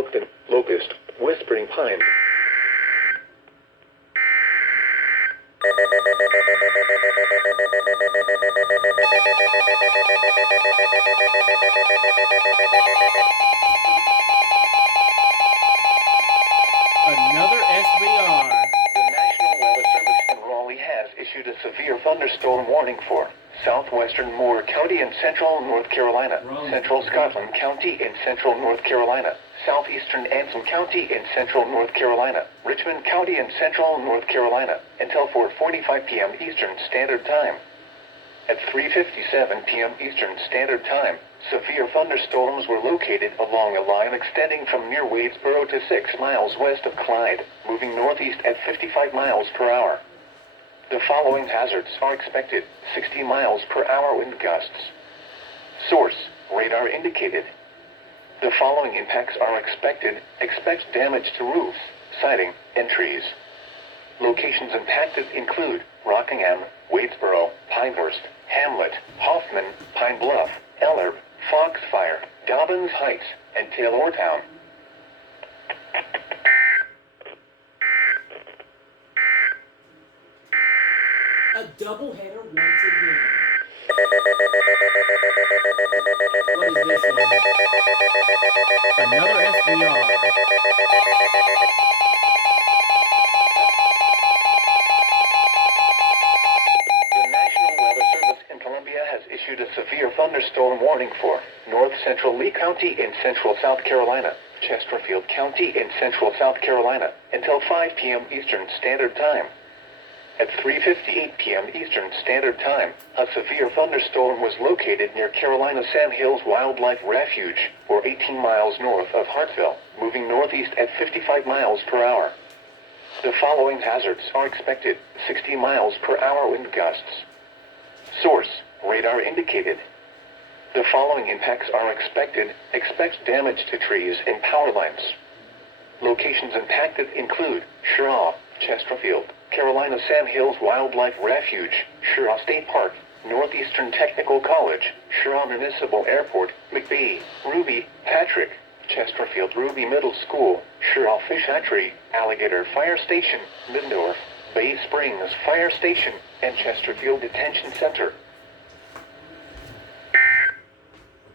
Elkton, Locust, Whispering Pine. Another SVR. The National Weather Service in Raleigh has issued a severe thunderstorm warning for southwestern Moore County in central North Carolina, central Scotland County in central North Carolina, southeastern Anson County in central North Carolina, Richmond County in central North Carolina, until 4:45 p.m. Eastern Standard Time. At 3:57 p.m. Eastern Standard Time, severe thunderstorms were located along a line extending from near Wadesboro to 6 miles west of Clyde, moving northeast at 55 miles per hour. The following hazards are expected: 60 miles per hour wind gusts. Source: radar indicated. The following impacts are expected. Expect damage to roofs, siding, and trees. Locations impacted include Rockingham, Wadesboro, Pinehurst, Hamlet, Hoffman, Pine Bluff, Ellerbe, Foxfire, Dobbins Heights, and Taylortown. A doubleheader once again. What is this one? Another SVR. The National Weather Service in Columbia has issued a severe thunderstorm warning for North Central Lee County in central South Carolina, Chesterfield County in central South Carolina, until 5 p.m. Eastern Standard Time. At 3:58 p.m. Eastern Standard Time, a severe thunderstorm was located near Carolina Sandhills Wildlife Refuge, or 18 miles north of Hartsville, moving northeast at 55 miles per hour. The following hazards are expected: 60 miles per hour wind gusts. Source: radar indicated. The following impacts are expected. Expect damage to trees and power lines. Locations impacted include Sherraw, Chesterfield, Carolina Sandhills Wildlife Refuge, Sherraw State Park, Northeastern Technical College, Sherraw Municipal Airport, McBee, Ruby, Patrick, Chesterfield Ruby Middle School, Sherraw Fish Hatchery, Alligator Fire Station, Middendorf, Bay Springs Fire Station, and Chesterfield Detention Center.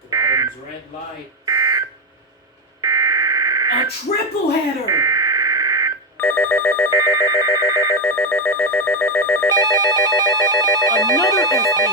The bottom's red light. A triple header! Another SVR.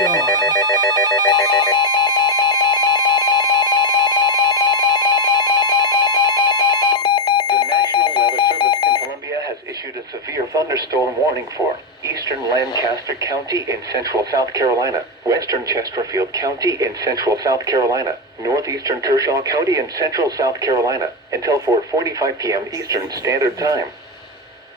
The National Weather Service in Columbia has issued a severe thunderstorm warning for eastern Lancaster County in central South Carolina, western Chesterfield County in central South Carolina, northeastern Kershaw County in central South Carolina, until 4:45 p.m. Eastern Standard Time.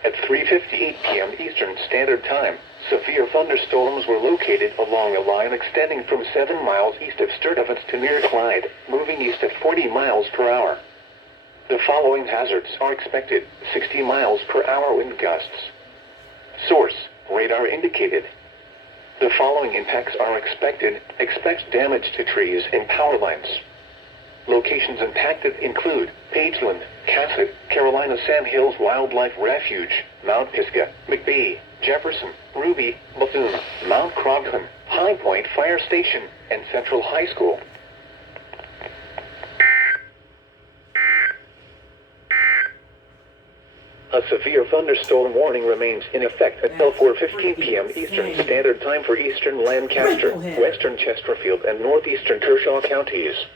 At 3:58 p.m. Eastern Standard Time, severe thunderstorms were located along a line extending from 7 miles east of Sturtevant to near Clyde, moving east at 40 miles per hour. The following hazards are expected: 60 miles per hour wind gusts. Source: radar indicated. The following impacts are expected. Expect damage to trees and power lines. Locations impacted include Pageland, Cassett, Carolina Sandhills Wildlife Refuge, Mount Pisgah, McBee, Jefferson, Ruby, Bethune, Mount Croghan, High Point Fire Station, and Central High School. A severe thunderstorm warning remains in effect until 4:15 p.m. Eastern Standard Time for eastern Lancaster, western Chesterfield, and northeastern Kershaw counties.